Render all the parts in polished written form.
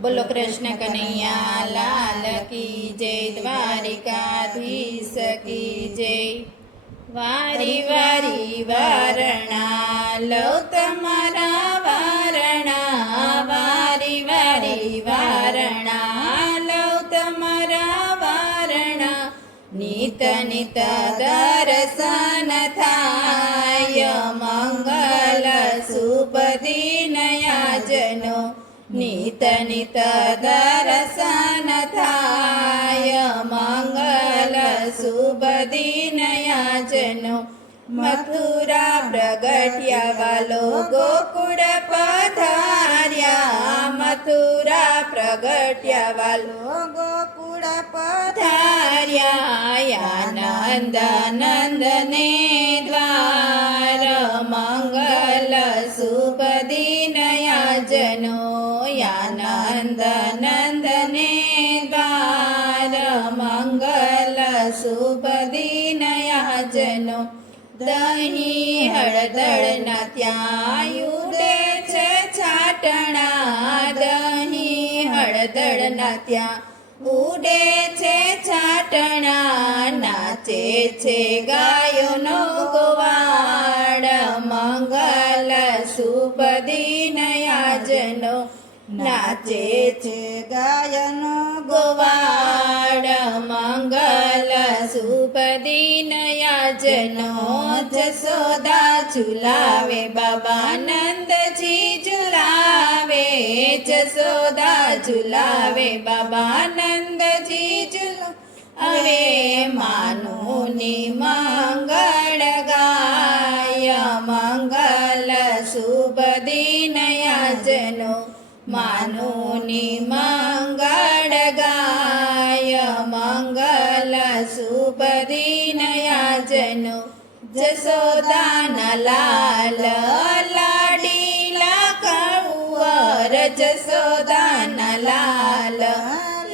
બોલો કૃષ્ણ કનૈયા લાલ કી જય, દ્વારિકાધીશ કી જય। વારી વારી વારણા લઉ તમારા વારણા, વારી વારી વારણા લઉ તમારા વારણા। નિત નિત દર્શન થાય, મંગલ શુભ દિન યાજનો। નિત નિત દર્શન થાય, મંગલ શુભ દિન યાજનો। મથુરા પ્રગટ્યા વાલો ગોકુળ પધાર્યા, મથુરા પ્રગટ્યા વાલો ગોકુળ પધાર્યા। આનંદ નંદને દ્વાર, મંગલ શુભ દિન યાજનો। આનંદ નંદને દ્વાર, મંગલ શુભ દિન યાજનો। દહીં હળદળના ત્યાં ઉડે છે છાટણા, દહીં હળદળના ત્યાં ઉડે છે છાટણા। નાચે છે ગાયોનો ગોવાળ, મંગલ શુભ દિન યાજનો। નાચે છે ગાયનો ગોવાળ, મંગલ શુભ દિન યાજનો। જશોદા ઝુલાવે બાબા નંદજી ઝુલાવે, જશોદા ઝુલાવે બાબા નંદજી ઝુલાવે। માનુની મંગળ ગાય, મંગલ શુભ દિન યાજનો। માનુની મંગળ ગાય, મંગલ શુભ દિન યાજનો। જશોદાના લાલ લાડીલા કુંવર, જશોદાના લાલ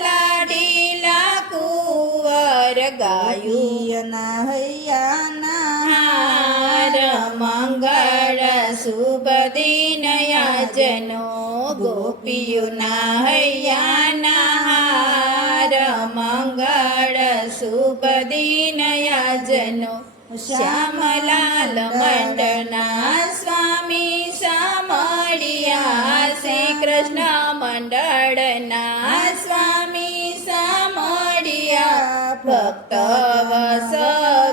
લાડીલા કુંવર। ગાયુના હૈયાના હાર, મંગળ શુભ દિન યાજનો। ગોપીઓના હૈયાના હાર, મંગળ શુભ દિન યાજનો। શ્યામલાલ મંડળના સ્વામી સામળિયા, શ્રી કૃષ્ણ મંડળના સ્વામી સામળિયા। ભક્ત વસ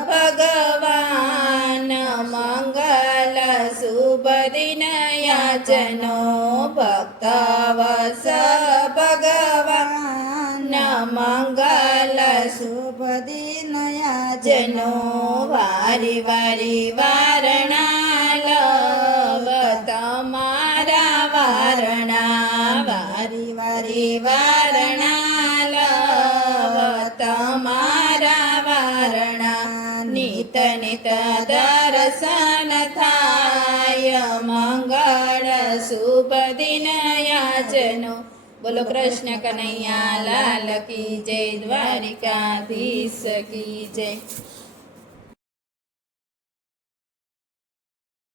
ભગવાન, મંગલ શુભ દિન યાજનો। ભક્ત વસ ભગવાન, મંગલ શુભ દિન યાજનો। વારી વારી વારણા લવ તમારા વારણા, વારી વારી વારણા લવ તમારા વારણા। નિત નિત દર્શન થાય, મંગળ શુભ દિન યાજનો। બોલો કૃષ્ણ કનૈયા લાલ કી જય, દ્વારિકાધીશ કી જય।